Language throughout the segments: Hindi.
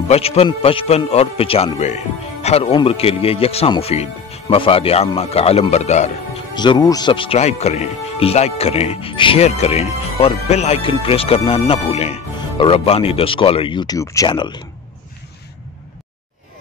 बचपन, 55 और 95 हर उम्र के लिए यकसा मुफीद। मफाद आम्मा का आलम बरदार। जरूर सब्सक्राइब करें, लाइक करें, शेयर करें और बेल आइकन प्रेस करना न भूलें। Rabbani the scholar YouTube channel.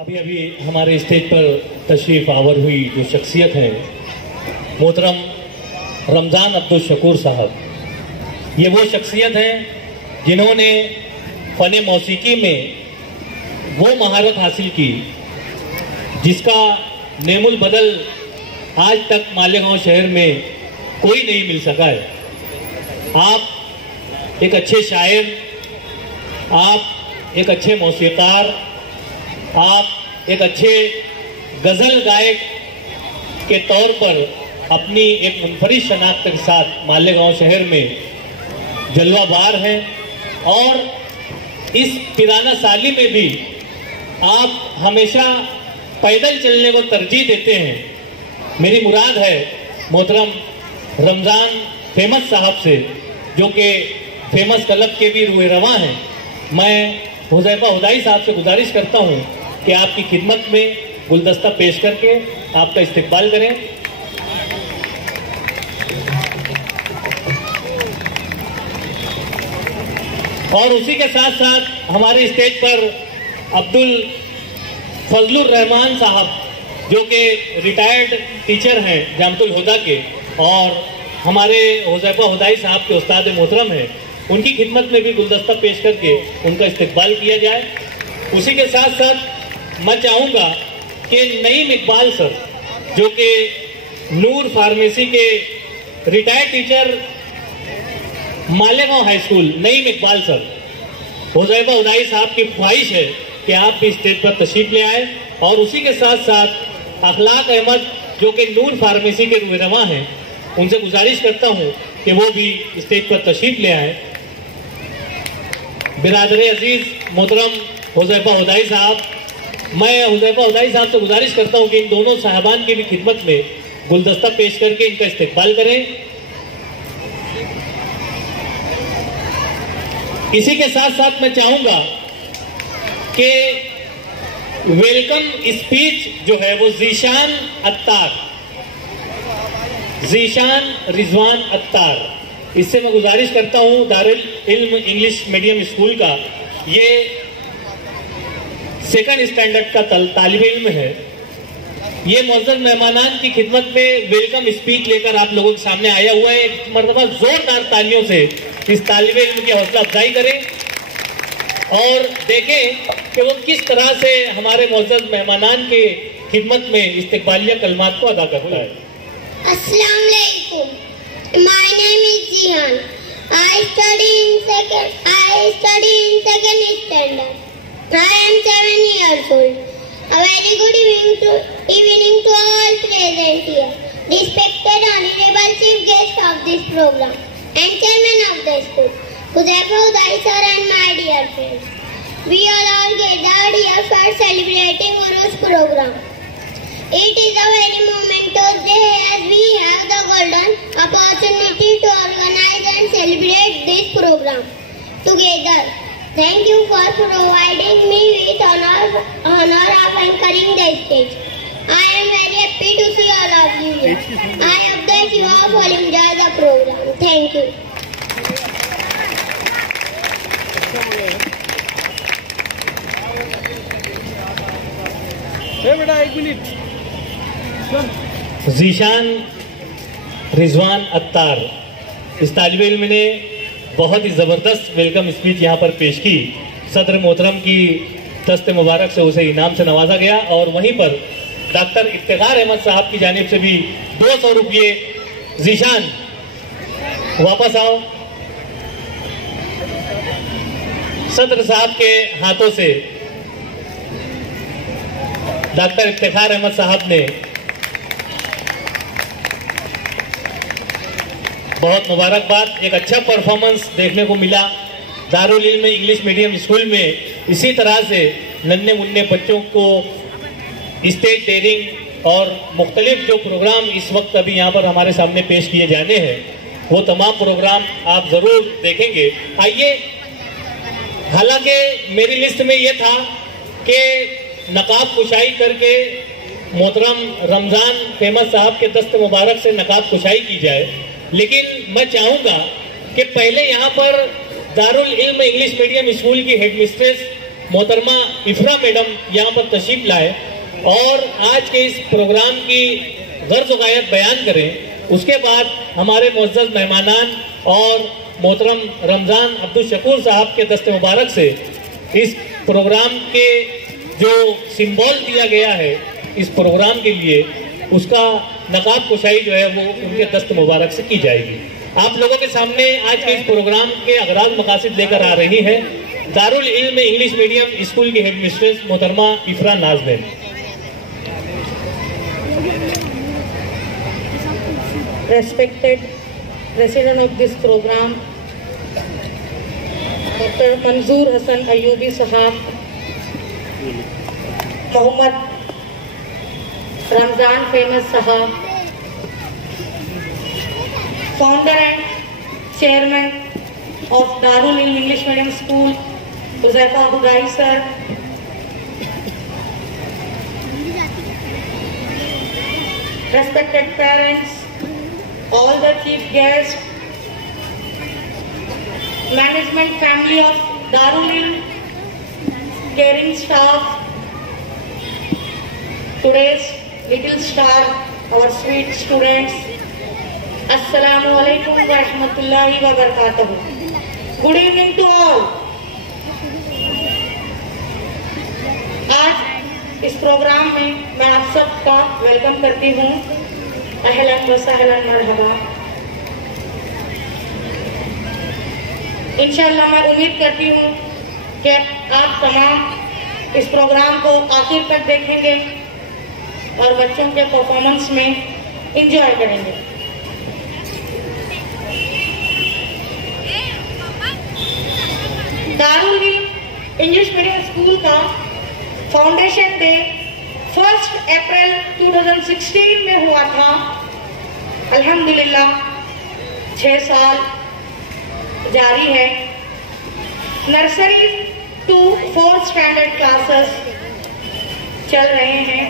अभी अभी हमारे स्टेज पर तशरीफ आवर हुई जो शख्सियत है मोहतरम रमज़ान अब्दुल शकूर साहब। ये वो शख्सियत हैं जिन्होंने फ़न मौसीकी में वो महारत हासिल की जिसका नेमुल बदल आज तक मालेगांव शहर में कोई नहीं मिल सका है। आप एक अच्छे शायर, आप एक अच्छे मौसीकार, आप एक अच्छे गज़ल गायक के तौर पर अपनी एक मुनफरिद शनाख्त के साथ मालेगांव शहर में जलवाबार हैं और इस पिराना साली में भी आप हमेशा पैदल चलने को तरजीह देते हैं। मेरी मुराद है मोहतरम रमज़ान फेमस साहब से, जो कि फेमस क्लब के भी रूए रवां हैं। मैं हुज़ैफा हुदाई साहब से गुजारिश करता हूं कि आपकी खिदमत में गुलदस्ता पेश करके आपका इस्तकबाल करें। और उसी के साथ साथ हमारे स्टेज पर अब्दुल फजलुर रहमान साहब, जो कि रिटायर्ड टीचर हैं जामतुल हुदा के और हमारे हुज़ैफा हुदाई साहब के उस्ताद मोहतरम हैं, उनकी खिदमत में भी गुलदस्ता पेश करके उनका इस्तकबाल किया जाए। उसी के साथ साथ मैं चाहूँगा कि नईम इकबाल सर, जो कि नूर फार्मेसी के retired teacher Malegaon high school, Naeem Iqbal sir, Huzaifa Hudai साहब की ख्वाहिश है कि आप भी स्टेज पर तशरीफ ले आए। और उसी के साथ साथ अखलाक अहमद, जो कि नूर फार्मेसी के रूहरवा हैं, उनसे गुजारिश करता हूं कि वो भी स्टेज पर तशरीफ ले आए। बिरादर अजीज मोहतरम हुज़ैफा हुदाई साहब, मैं हुज़ैफा हुदाई साहब से गुजारिश करता हूं कि इन दोनों साहबान की भी खिदमत में गुलदस्ता पेश करके इनका इस्तकबाल करें। इसी के साथ साथ मैं चाहूंगा कि वेलकम स्पीच जो है वो ज़ीशान रिजवान अत्तार, इससे मैं गुजारिश करता हूं। दारुल इल्म इंग्लिश मीडियम स्कूल का ये सेकंड स्टैंडर्ड का तालिब इल्म है। ये मुअज़्ज़ज़ मेहमानान की खिदमत में वेलकम स्पीच लेकर आप लोगों के सामने आया हुआ है। एक मरतबा जोरदार तालियों से इस तालिब इल्म की हौसला अफजाई करें और देखें कि वो किस तरह से हमारे मुअज़्ज़ज़ मेहमानान के खिदमत में इस्तकबालिया कलमात को अदा करता है। अस्सलाम वालेकुम। My name is Jihan. I study in second standard. I am 7 years old. A very good evening to all present here. Respected honorable chief guest of this program and chairman of the school, Huzaifah Hudayi sir and my dear friends. We are all gathered here for celebrating Urus program. It is a very momentous day as we have the golden opportunity to organize and celebrate this program together. Thank you for providing me with honor of anchoring the stage. I am very happy to see all of you here. I hope that you all will enjoy the program. Thank you. Zeeshan Rizwan Attar, इस तालिब इल्म ने बहुत ही ज़बरदस्त वेलकम स्पीच यहाँ पर पेश की। सदर मोहतरम की दस्त मुबारक से उसे इनाम से नवाजा गया और वहीं पर डॉक्टर इफ्तिखार अहमद साहब की जानिब से भी 200 रुपये। ज़ीशान वापस आओ। सदर साहब के हाथों से डॉक्टर इफ्तिखार अहमद साहब ने बहुत मुबारकबाद। एक अच्छा परफॉर्मेंस देखने को मिला दारुल इल्म इंग्लिश मीडियम स्कूल में। इसी तरह से नन्हे मुन्ने बच्चों को स्टेज डेयरिंग और मुख्तलिफ जो प्रोग्राम इस वक्त अभी यहाँ पर हमारे सामने पेश किए जाने हैं, वो तमाम प्रोग्राम आप ज़रूर देखेंगे। आइए हालांकि मेरी लिस्ट में ये था कि नकाब कुशाई करके मोहतरम रमज़ान फेमस साहब के दस्त मुबारक से नकाब कुशाई की जाए, लेकिन मैं चाहूँगा कि पहले यहाँ पर दारुल इल्म इंग्लिश मीडियम स्कूल की हेड मिस्ट्रेस मोहतरमा इफ्रा मैडम यहाँ पर तशरीफ लाए और आज के इस प्रोग्राम की गर्ज गायत बयान करें। उसके बाद हमारे मुअज़्ज़ज़ मेहमानान और मोहतरम रमज़ान अब्दुल शकूर साहब के दस्त मुबारक से इस प्रोग्राम के जो सिंबल दिया गया है इस प्रोग्राम के लिए, उसका नकाब कुशाई जो है वो उनके दस्त मुबारक से की जाएगी। आप लोगों के सामने आज के इस प्रोग्राम के अगराज मकासद लेकर आ रही है दारुल इल्म इंग्लिश मीडियम स्कूल की हेड मिस्ट्रेस मोहतरमा इफ्रा नाज Ben. Respected President of this program, Dr. Manzoor Hassan Ayyubi Sahab, Mohammad Ramzan Famous Sahab, Founder and Chairman of Darul Ilm English Medium School, Huzaifa Hugai Sir, respected parents, all the chief guests, management family of Darul Ilm, caring staff, today's little star, our sweet students, Assalamu alaikum wa rahmatullahi wa barakatuh. Good evening to all. आज इस प्रोग्राम में मैं आप सबका वेलकम करती हूँ। अहलन व सहलन मरहबा। इंशाअल्लाह मैं उम्मीद करती हूँ कि आप तमाम इस प्रोग्राम को आखिर तक देखेंगे और बच्चों के परफॉर्मेंस में एंजॉय करेंगे। दारुल इल्म इंग्लिश मीडियम स्कूल का फाउंडेशन डे 1 अप्रैल 2016 में हुआ था। अल्हम्दुलिल्लाह 6 साल जारी है। Nursery to 4th standard classes चल रहे हैं।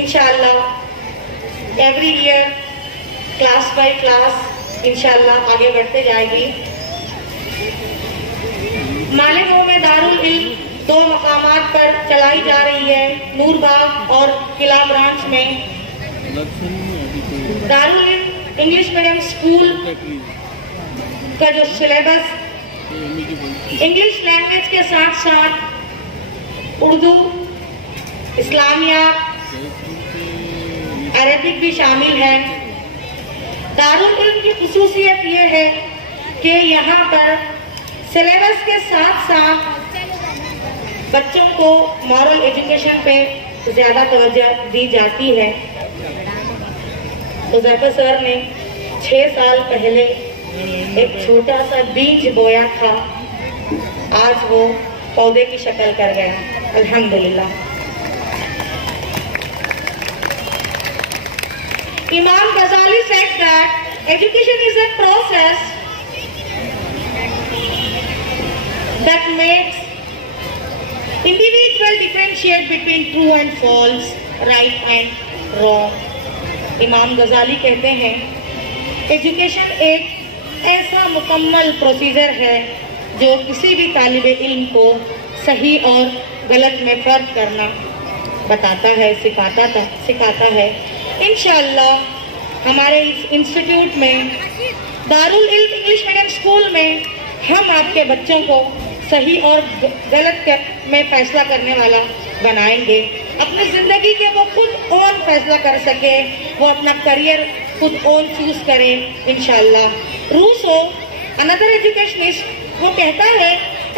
इंशाअल्लाह every year class by class इंशाअल्लाह आगे बढ़ते जाएगी। मालेगांव में दारुल इल्म 2 मकामात पर चलाई जा रही है, नूरबाग और किला ब्रांच में। दारुल इल्म इंग्लिश मीडियम स्कूल का जो सिलेबस इंग्लिश लैंग्वेज के साथ साथ उर्दू, इस्लामिया, अरबिक भी शामिल है। दारुल इल्म की खुसूसियत ये है कि यहाँ पर सिलेबस के साथ साथ बच्चों को मॉरल एजुकेशन पे ज्यादा तवज्जो दी जाती है। तो हुज़ैफा सर ने 6 साल पहले एक छोटा सा बीज बोया था, आज वो पौधे की शक्ल कर गया। अल्हम्दुलिल्लाह। इमाम गजाली said that education is a process that makes individual differentiate between true and false, right and wrong. इमाम गजाली कहते हैं एजुकेशन एक ऐसा मुकम्मल प्रोसीजर है जो किसी भी तालिब इल्म को सही और गलत में फर्क करना बताता है, सिखाता है। इंशाअल्लाह हमारे इस इंस्टीट्यूट में दारुल इल्म इंग्लिश मीडियम स्कूल में हम आपके बच्चों को सही और गलत में फैसला करने वाला बनाएंगे। अपनी जिंदगी के वो खुद ओन फैसला कर सके, वो अपना करियर खुद ओन चूज करें इंशाअल्लाह। रूसो अनदर एजुकेशनिस्ट वो कहता है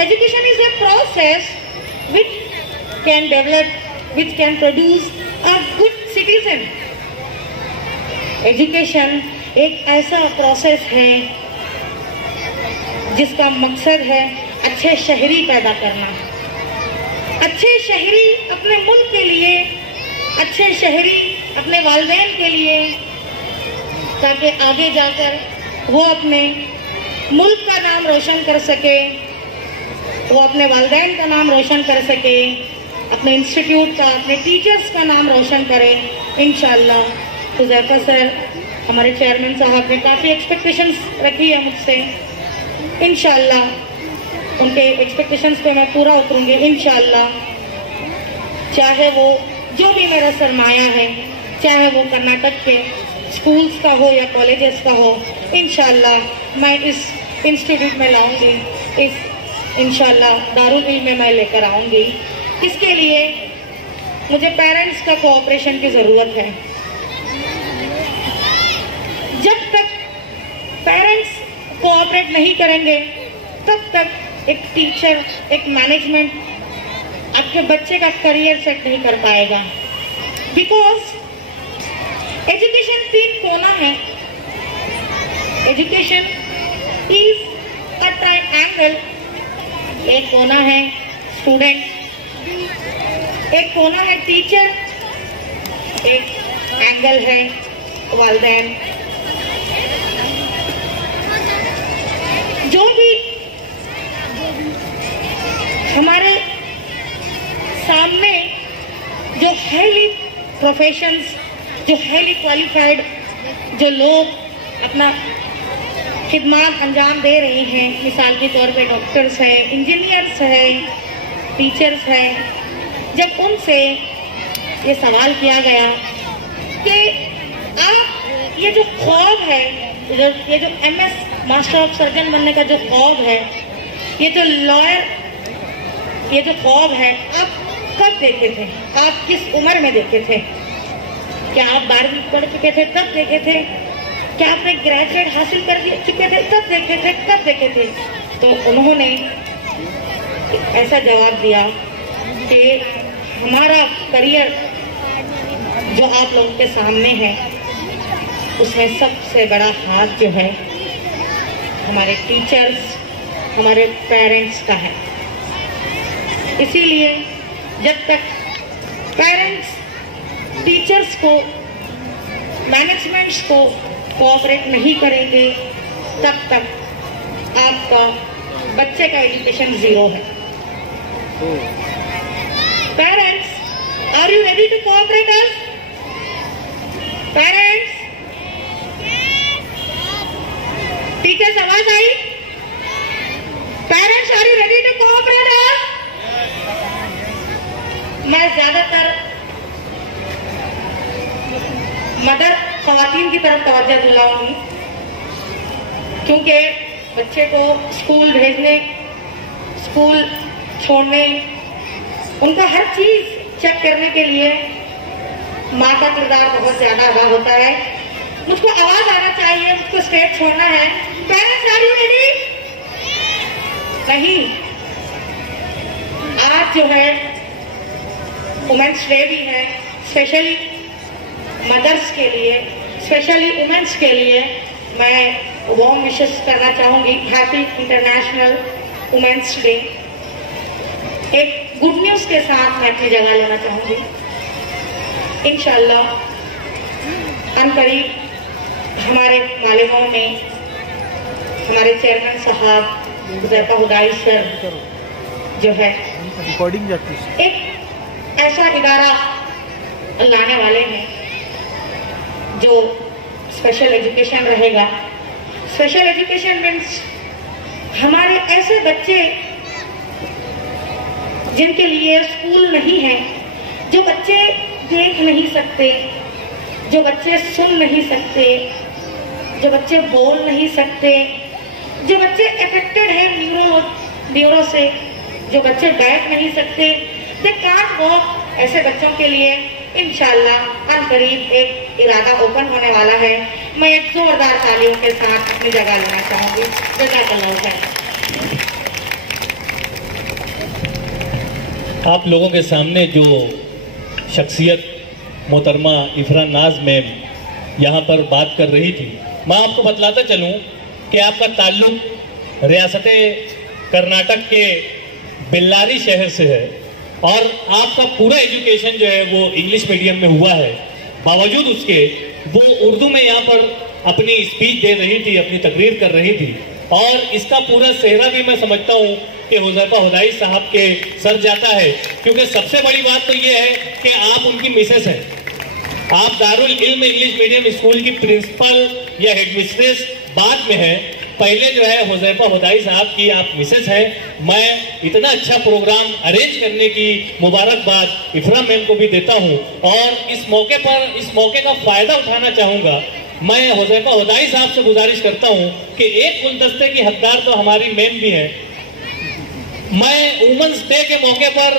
education is a process which can develop, which can produce a good citizen. Education एक ऐसा प्रोसेस है जिसका मकसद है अच्छे शहरी पैदा करना। अच्छे शहरी अपने मुल्क के लिए, अच्छे शहरी अपने वालिदैन के लिए, ताकि आगे जाकर वो अपने मुल्क का नाम रोशन कर सके, वो अपने वालिदैन का नाम रोशन कर सके, अपने इंस्टीट्यूट का, अपने टीचर्स का नाम रोशन करें इंशाअल्लाह। हुज़ैफा सर हमारे चेयरमैन साहब ने काफ़ी एक्सपेक्टेशंस रखी है मुझसे, इंशाअल्लाह उनके एक्सपेक्टेशंस पे मैं पूरा उतरूंगी इंशाअल्लाह। चाहे वो जो भी मेरा सरमाया है, चाहे वो कर्नाटक के स्कूल्स का हो या कॉलेजेस का हो, इंशाअल्लाह मैं इस इंस्टीट्यूट में लाऊंगी, इस इंशाअल्लाह दारुल इल्म में मैं लेकर आऊंगी। इसके लिए मुझे पेरेंट्स का कोऑपरेशन की ज़रूरत है। जब तक पेरेंट्स कोऑपरेट नहीं करेंगे तब तक एक टीचर, एक मैनेजमेंट आपके बच्चे का करियर सेट नहीं कर पाएगा। बिकॉज एजुकेशन 3 कोना है। Education is a triangle. एक कोना है स्टूडेंट, एक कोना है टीचर, एक एंगल है वालिदैन। जो भी हमारे सामने जो हाईली प्रोफेशंस, जो हाईली क्वालिफाइड जो लोग अपना खिदमत अंजाम दे रहे हैं, मिसाल के तौर पे डॉक्टर्स हैं, इंजीनियर्स हैं, टीचर्स हैं, जब उनसे ये सवाल किया गया कि आप ये जो ख्वाब है, ये जो MS मास्टर ऑफ सर्जन बनने का जो ख्वाब है, ये जो लॉयर, ये जो ख्वाब है, आप कब देखे थे? आप किस उम्र में देखे थे? क्या आप 12वीं पढ़ चुके थे तब देखे थे? क्या आपने ग्रेजुएट हासिल कर चुके थे तब देखे थे? कब देखे थे? तो उन्होंने ऐसा जवाब दिया कि हमारा करियर जो आप लोगों के सामने है, उसमें सबसे बड़ा हाथ जो है हमारे टीचर्स, हमारे पेरेंट्स का है। इसीलिए जब तक पेरेंट्स टीचर्स को, मैनेजमेंट्स को कोऑपरेट नहीं करेंगे, तब तक आपका बच्चे का एजुकेशन 0 है। Parents, are you ready to cooperate us? Parents, teachers आवाज आई? Parents, are you ready to cooperate us? मैं ज्यादातर मदर खवातीन की तरफ तवज्जो दिलाऊंगी, क्योंकि बच्चे को स्कूल भेजने, स्कूल छोड़ने, उनका हर चीज चेक करने के लिए माँ का किरदार बहुत ज्यादा अदा होता है। मुझको आवाज आना चाहिए, मुझको स्टेज छोड़ना है। Parents, are you ready? नहीं, आज जो है वुमेन्स डे भी है, स्पेशली मदर्स के लिए, स्पेशली वुमेन्स के लिए मैं वार्म विशेस करना चाहूंगी। Happy international women's day. एक गुड न्यूज के साथ मैं अपनी जगह लेना चाहूंगी। इंशाअल्लाह अनकरीब हमारे मालेगांव में हमारे चेयरमैन साहब हुज़ैफा हुदाई सर जो है रिकॉर्डिंग जाती है, एक ऐसा इदारा लाने वाले हैं जो स्पेशल एजुकेशन रहेगा। स्पेशल एजुकेशन मीन्स हमारे ऐसे बच्चे जिनके लिए स्कूल नहीं है, जो बच्चे देख नहीं सकते, जो बच्चे सुन नहीं सकते, जो बच्चे बोल नहीं सकते, जो बच्चे अफेक्टेड हैं न्यूरो से, जो बच्चे बैठ नहीं सकते, दे कांट वॉक। ऐसे बच्चों के लिए इंशाअल्लाह अनकरीब एक इरादा ओपन होने वाला है। मैं एक जोरदार तालियों के साथ अपनी जगह लेना चाहूंगी। जज़ाकल्लाह खैर। आप लोगों के सामने जो शख्सियत मोहतरमा इफरा नाज मैम यहाँ पर बात कर रही थी, मैं आपको बतलाता चलूँ कि आपका ताल्लुक रियासत कर्नाटक के बेल्लारी शहर से है और आपका पूरा एजुकेशन जो है वो इंग्लिश मीडियम में हुआ है। बावजूद उसके वो उर्दू में यहाँ पर अपनी स्पीच दे रही थी, अपनी तकरीर कर रही थी। और इसका पूरा सेहरा भी मैं समझता हूँ कि हुज़ैफा हुदाई साहब के सर जाता है, क्योंकि सबसे बड़ी बात तो ये है कि आप उनकी मिसेस हैं। आप दारुल इल्म इंग्लिश मीडियम स्कूल की प्रिंसिपल या हेडमिस्ट्रेस बाद में हैं, पहले जो है हुज़ैफा हुदाई साहब की आप मिसेस हैं। मैं इतना अच्छा प्रोग्राम अरेंज करने की मुबारकबाद इफ्रा मैम को भी देता हूं और इस मौके का फायदा उठाना चाहूंगा। मैं हुज़ैफा हुदाई साहब से गुजारिश करता हूं कि एक गुलदस्ते की हकदार तो हमारी मैम भी है। मैं वुमेन्स डे के मौके पर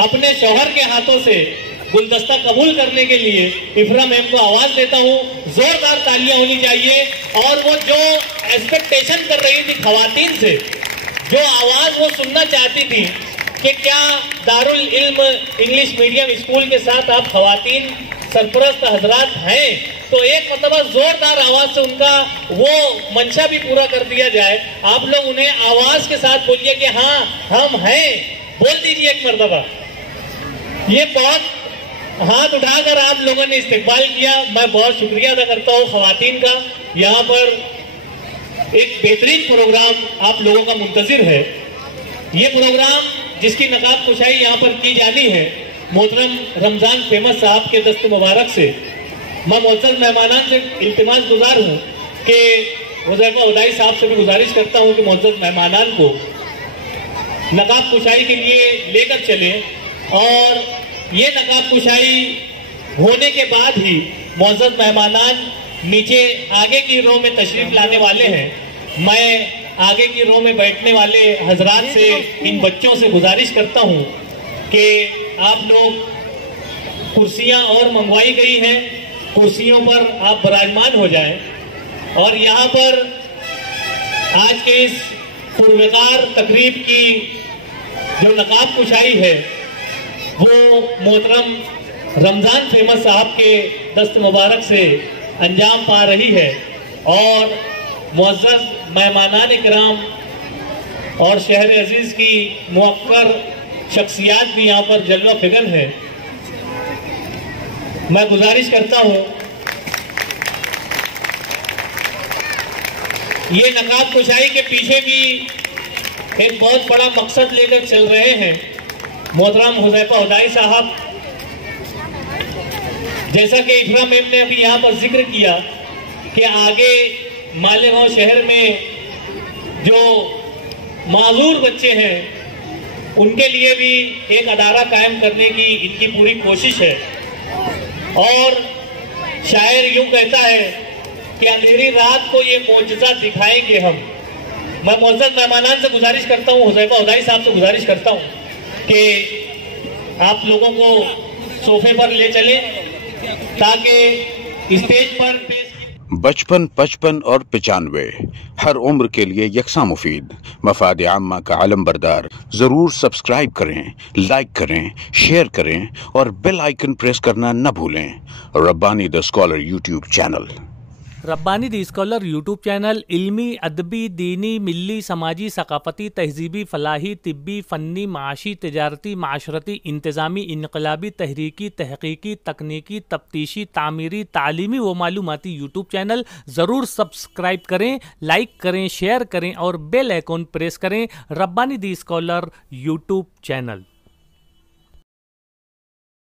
अपने शौहर के हाथों से गुलदस्ता कबूल करने के लिए इफ्रा मैम को आवाज देता हूं। जोरदार तालियां होनी चाहिए। और वो जो एक्सपेक्टेशन कर रही थी खवातीन से, जो आवाज वो सुनना चाहती थी कि क्या दारुल इल्म इंग्लिश मीडियम स्कूल के साथ आप खवातीन सरपरस्त हजरात हैं, तो एक मतलब जोरदार आवाज से उनका वो मंशा भी पूरा कर दिया जाए। आप लोग उन्हें आवाज के साथ बोलिए कि हाँ हम हैं, बोल दीजिए एक मर्तबा। ये बहुत हाथ उठाकर आप लोगों ने इस्तेकबाल किया, मैं बहुत शुक्रिया अदा करता हूँ खवातीन का। यहाँ पर एक बेहतरीन प्रोग्राम आप लोगों का मुंतजिर है। ये प्रोग्राम जिसकी नकाब कुशाई यहाँ पर की जानी है मोहतरम रमजान फेमस साहब के दस्त मुबारक से। मैं मुअज़्ज़ज़ मेहमानान से इल्तिमास गुजार हूँ कि हुज़ैफा हुदाई साहब से भी गुजारिश करता हूँ कि मुअज़्ज़ज़ मेहमानान को नकाब कुशाई के लिए लेकर चलें और ये नकाब कुशाई होने के बाद ही मुअज़्ज़ज़ मेहमानान नीचे आगे की रो में तशरीफ लाने वाले हैं। मैं आगे की रो में बैठने वाले हजरात से, इन बच्चों से गुजारिश करता हूं कि आप लोग, कुर्सियां और मंगवाई गई हैं, कुर्सियों पर आप विराजमान हो जाएं और यहाँ पर आज के इस पुरवकार तकरीब की जो नकाब कुशाई है वो मोहतरम रमजान फेमस साहब के दस्त मुबारक से अंजाम पा रही है। और मुअज़्ज़ज़ मेहमानान इकराम और शहर अजीज की मुअक्कर शख्सियात भी यहाँ पर जलवा फिगर है। मैं गुजारिश करता हूँ ये नकाब कुशाई के पीछे भी एक बहुत बड़ा मकसद लेकर चल रहे हैं मोहतरम हुज़ैफा हुदाई साहब। जैसा कि इफ्रा मैम ने अभी यहाँ पर जिक्र किया कि आगे मालेगांव शहर में जो माजूर बच्चे हैं उनके लिए भी एक अदारा कायम करने की इनकी पूरी कोशिश है। और शायर यूं कहता है कि अंधेरी रात को ये मोजज़ा दिखाएंगे हम। मैं मुअज़्ज़ज़ मेहमानान से गुजारिश करता हूँ, हुज़ैफा हुदाई साहब से गुजारिश करता हूँ कि आप लोगों को सोफे पर ले चलें ताकि स्टेज पर बचपन, 55 और 95 हर उम्र के लिए यकसा मुफीद मफाद आम्मा का आलम बरदार। जरूर सब्सक्राइब करें, लाइक करें, शेयर करें और बेल आइकन प्रेस करना न भूलें। Rabbani the scholar YouTube channel. Rabbani the scholar YouTube channel इल्मी, अदबी, दीनी, मिल्ली, समाजी, सकाफती, तहजीबी, फलाही, तिब्बी, फ़न्नी, माशी, तिजारती, माशरती, इंतज़ामी, इनकलाबी, तहरीकी, तहकीकी, तकनीकी, तफ्तीशी, तामीरी, तालीमी व मालूमाती यूट्यूब चैनल। ज़रूर सब्सक्राइब करें, लाइक करें, शेयर करें और बेल आइकन प्रेस करें। Rabbani the scholar YouTube channel.